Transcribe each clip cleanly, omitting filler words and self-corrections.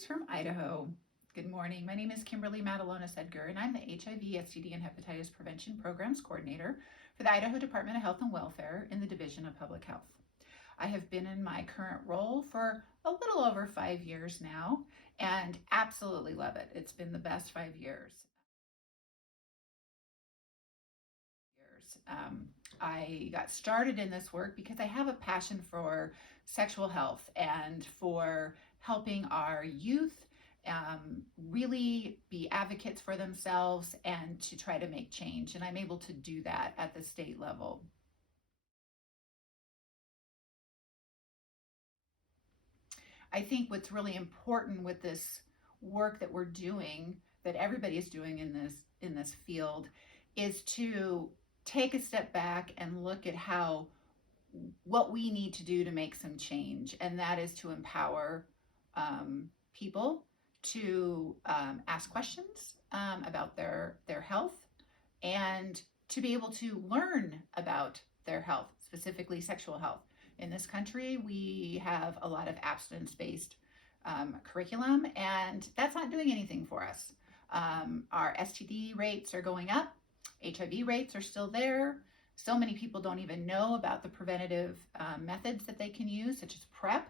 Greetings from Idaho. Good morning. My name is Kimberly Matulonis-Edgar, and I'm the HIV, STD, and Hepatitis Prevention Programs Coordinator for the Idaho Department of Health and Welfare in the Division of Public Health. I have been in my current role for a little over 5 years now and absolutely love it. It's been the best 5 years. I got started in this work because I have a passion for sexual health and for helping our youth really be advocates for themselves and to try to make change. And I'm able to do that at the state level. I think what's really important with this work that we're doing, that everybody is doing in this field, is to take a step back and look at what we need to do to make some change, and that is to empower people to ask questions about their health and to be able to learn about their health, specifically sexual health. In this country, we have a lot of abstinence-based curriculum, and that's not doing anything for us. Our STD rates are going up. HIV rates are still there. So many people don't even know about the preventative methods that they can use, such as PrEP.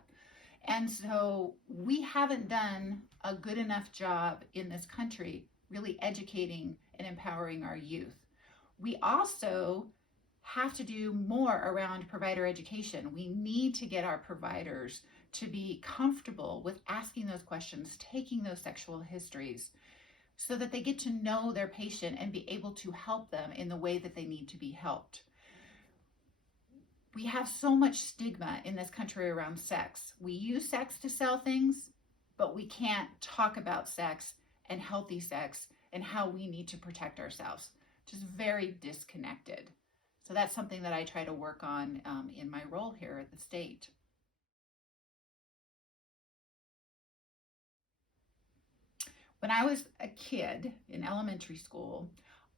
And so we haven't done a good enough job in this country really educating and empowering our youth. We also have to do more around provider education. We need to get our providers to be comfortable with asking those questions, taking those sexual histories, so that they get to know their patient and be able to help them in the way that they need to be helped. We have so much stigma in this country around sex. We use sex to sell things, but we can't talk about sex and healthy sex and how we need to protect ourselves. Just very disconnected. So that's something that I try to work on in my role here at the state. When I was a kid in elementary school,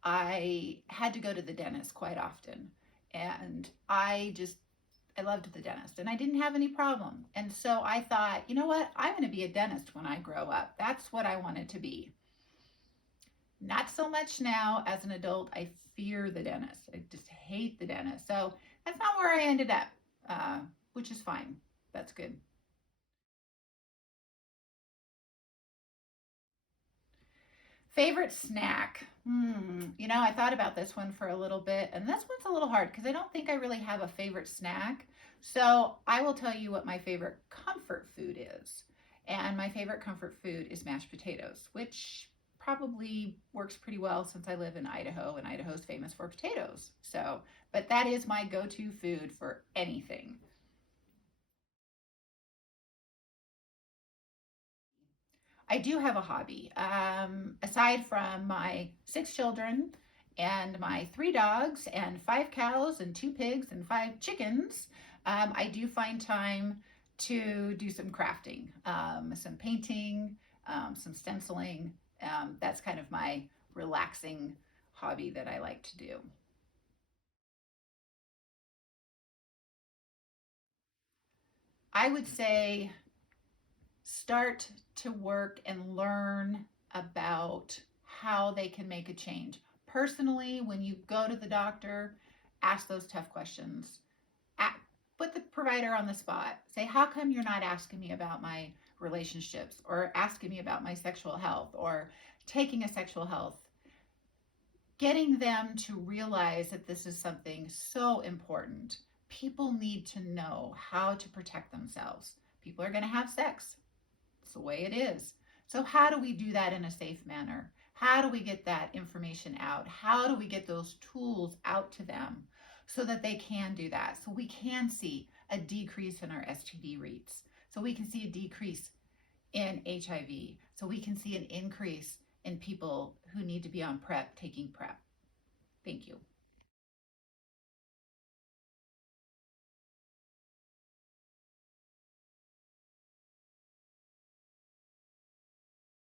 I had to go to the dentist quite often. And I loved the dentist and I didn't have any problem. And so I thought, you know what? I'm going to be a dentist when I grow up. That's what I wanted to be. Not so much now as an adult. I fear the dentist. I just hate the dentist. So that's not where I ended up, which is fine. That's good. Favorite snack? I thought about this one for a little bit, and this one's a little hard because I don't think I really have a favorite snack. So I will tell you what my favorite comfort food is. And my favorite comfort food is mashed potatoes, which probably works pretty well since I live in Idaho, and Idaho's famous for potatoes. But that is my go-to food for anything. I do have a hobby. Aside from my 6 children and my 3 dogs and 5 cows and 2 pigs and 5 chickens, I do find time to do some crafting, some painting, some stenciling. That's kind of my relaxing hobby that I like to do. I would say start to work and learn about how they can make a change. Personally, when you go to the doctor, ask those tough questions. Put the provider on the spot. Say, how come you're not asking me about my relationships or asking me about my sexual health or taking a sexual health? Getting them to realize that this is something so important. People need to know how to protect themselves. People are going to have sex. It's the way it is. So how do we do that in a safe manner? How do we get that information out? How do we get those tools out to them so that they can do that? So we can see a decrease in our STD rates. So we can see a decrease in HIV. So we can see an increase in people who need to be on PrEP taking PrEP. Thank you.